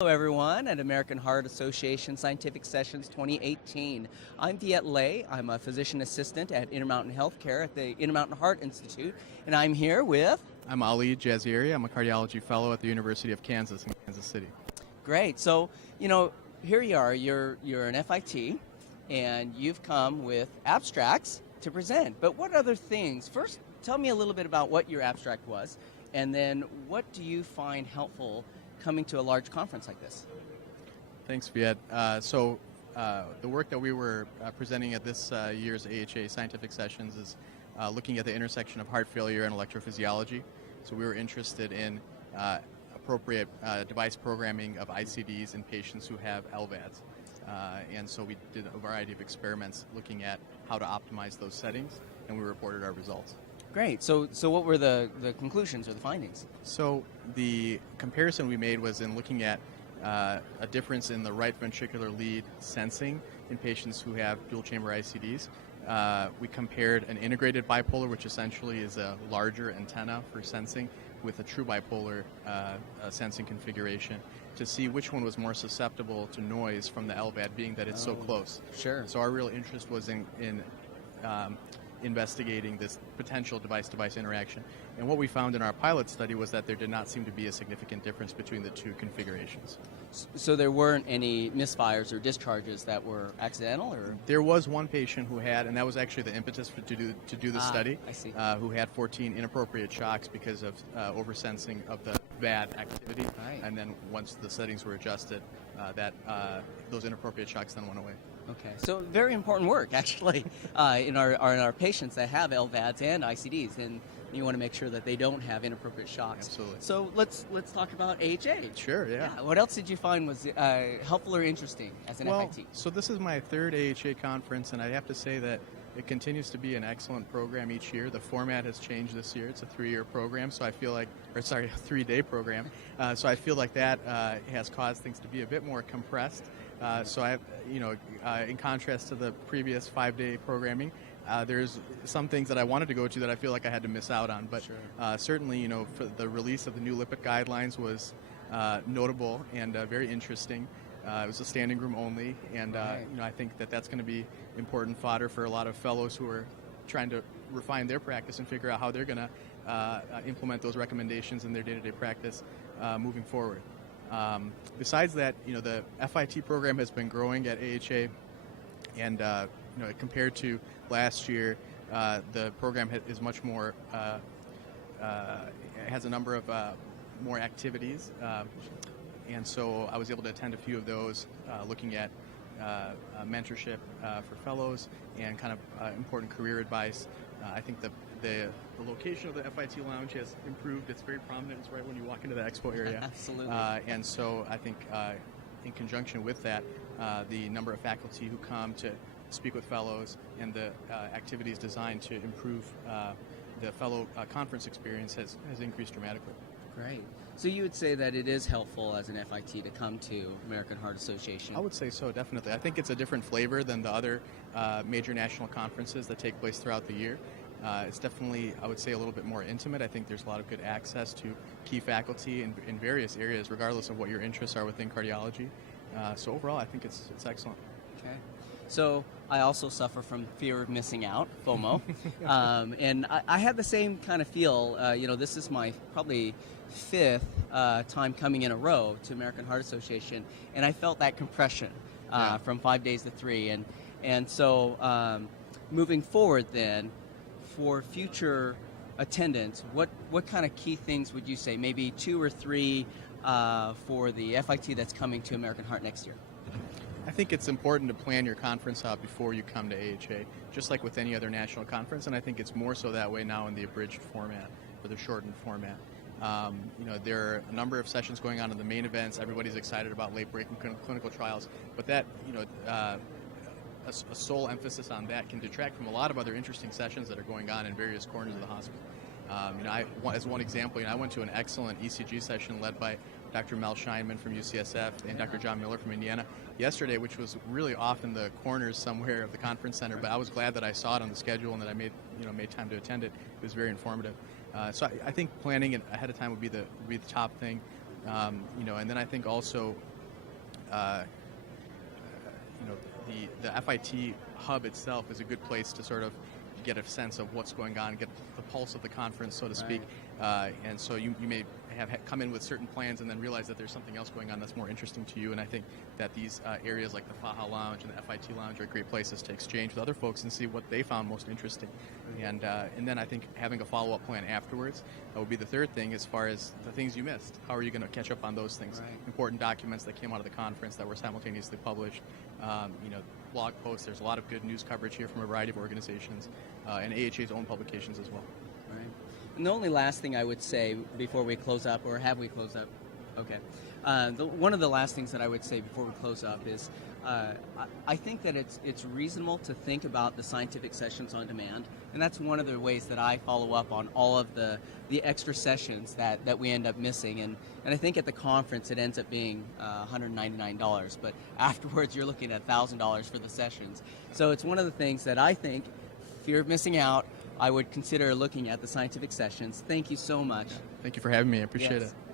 Hello, everyone, at American Heart Association Scientific Sessions 2018. I'm Viet Le. I'm a physician assistant at Intermountain Healthcare at the Intermountain Heart Institute, and I'm here with... I'm Ali Jazayeri. I'm a cardiology fellow at the University of Kansas in Kansas City. Great. So, here you are. You're an FIT, and you've come with abstracts to present. But what other things? First, tell me a little bit about what your abstract was, and then what do you find helpful coming to a large conference like this? Thanks, Viet. The work that we were presenting at this year's AHA Scientific Sessions is looking at the intersection of heart failure and electrophysiology. So we were interested in appropriate device programming of ICDs in patients who have LVADs. And so we did a variety of experiments looking at how to optimize those settings, and we reported our results. Great. So what were the conclusions or the findings? So the comparison we made was in looking at a difference in the right ventricular lead sensing in patients who have dual chamber ICDs. We compared an integrated bipolar, which essentially is a larger antenna for sensing, with a true bipolar sensing configuration to see which one was more susceptible to noise from the LVAD, being that it's so close. Sure. So our real interest was in investigating this potential device-to-device interaction. And what we found in our pilot study was that there did not seem to be a significant difference between the two configurations. So there weren't any misfires or discharges that were accidental, or? There was one patient who had, and that was actually the impetus to do the study, I see. Who had 14 inappropriate shocks because of oversensing of the VAD activity. Right. And then once the settings were adjusted, those inappropriate shocks then went away. Okay, so very important work actually in our patients that have LVADs and ICDs, and you want to make sure that they don't have inappropriate shocks. Absolutely. So let's talk about AHA. Sure, yeah. What else did you find was helpful or interesting as an FIT? So this is my third AHA conference, and I have to say that it continues to be an excellent program each year. The format has changed this year. It's a 3-year program, so I feel like, a 3-day program. So I feel like that has caused things to be a bit more compressed. So I have, in contrast to the previous 5-day programming, there's some things that I wanted to go to that I feel like I had to miss out on. But sure. Certainly, for the release of the new lipid guidelines was notable and very interesting. It was a standing room only, and right. I think that that's going to be important fodder for a lot of fellows who are trying to refine their practice and figure out how they're going to implement those recommendations in their day-to-day practice moving forward. Besides that, the FIT program has been growing at AHA, and compared to last year, the program is much more. It has a number of more activities, and so I was able to attend a few of those, looking at mentorship for fellows and kind of important career advice. I think the location of the FIT lounge has improved. It's very prominent. It's right when you walk into the expo area. Absolutely. And so I think in conjunction with that, the number of faculty who come to speak with fellows and the activities designed to improve the fellow conference experience has increased dramatically. Great. So you would say that it is helpful as an FIT to come to American Heart Association? I would say so, definitely. I think it's a different flavor than the other major national conferences that take place throughout the year. It's definitely, I would say, a little bit more intimate. I think there's a lot of good access to key faculty in various areas, regardless of what your interests are within cardiology. So overall, I think it's excellent. Okay. So I also suffer from fear of missing out, FOMO, and I had the same kind of feel. This is my probably 5th time coming in a row to American Heart Association, and I felt that compression from 5 days to 3, and so moving forward then, for future attendance, what kind of key things would you say? Maybe 2 or 3 for the FIT that's coming to American Heart next year. I think it's important to plan your conference out before you come to AHA, just like with any other national conference, and I think it's more so that way now in the abridged format or the shortened format. There are a number of sessions going on in the main events. Everybody's excited about late-breaking clinical trials, but that, a sole emphasis on that can detract from a lot of other interesting sessions that are going on in various corners of the hospital. As one example, I went to an excellent ECG session led by Dr. Mel Scheinman from UCSF and Dr. John Miller from Indiana yesterday, which was really off in the corners somewhere of the conference center, but I was glad that I saw it on the schedule and that I made time to attend it. It was very informative. So I think planning it ahead of time would be the top thing. And then I think also the FIT hub itself is a good place to sort of get a sense of what's going on, get the pulse of the conference, so to speak. And so you may have come in with certain plans and then realize that there's something else going on that's more interesting to you. And I think that these areas like the Faha Lounge and the FIT Lounge are great places to exchange with other folks and see what they found most interesting. And then I think having a follow-up plan afterwards would be the third thing, as far as the things you missed. How are you going to catch up on those things? Right. Important documents that came out of the conference that were simultaneously published. Blog posts. There's a lot of good news coverage here from a variety of organizations and AHA's own publications as well. Right. And the only last thing I would say before we close up, or have we closed up? Okay. One of the last things that I would say before we close up is I think that it's reasonable to think about the scientific sessions on demand, and that's one of the ways that I follow up on all of the extra sessions that we end up missing. And I think at the conference it ends up being $199, but afterwards you're looking at $1,000 for the sessions. So it's one of the things that I think, fear of missing out, I would consider looking at the scientific sessions. Thank you so much. Thank you for having me. I appreciate Yes. it.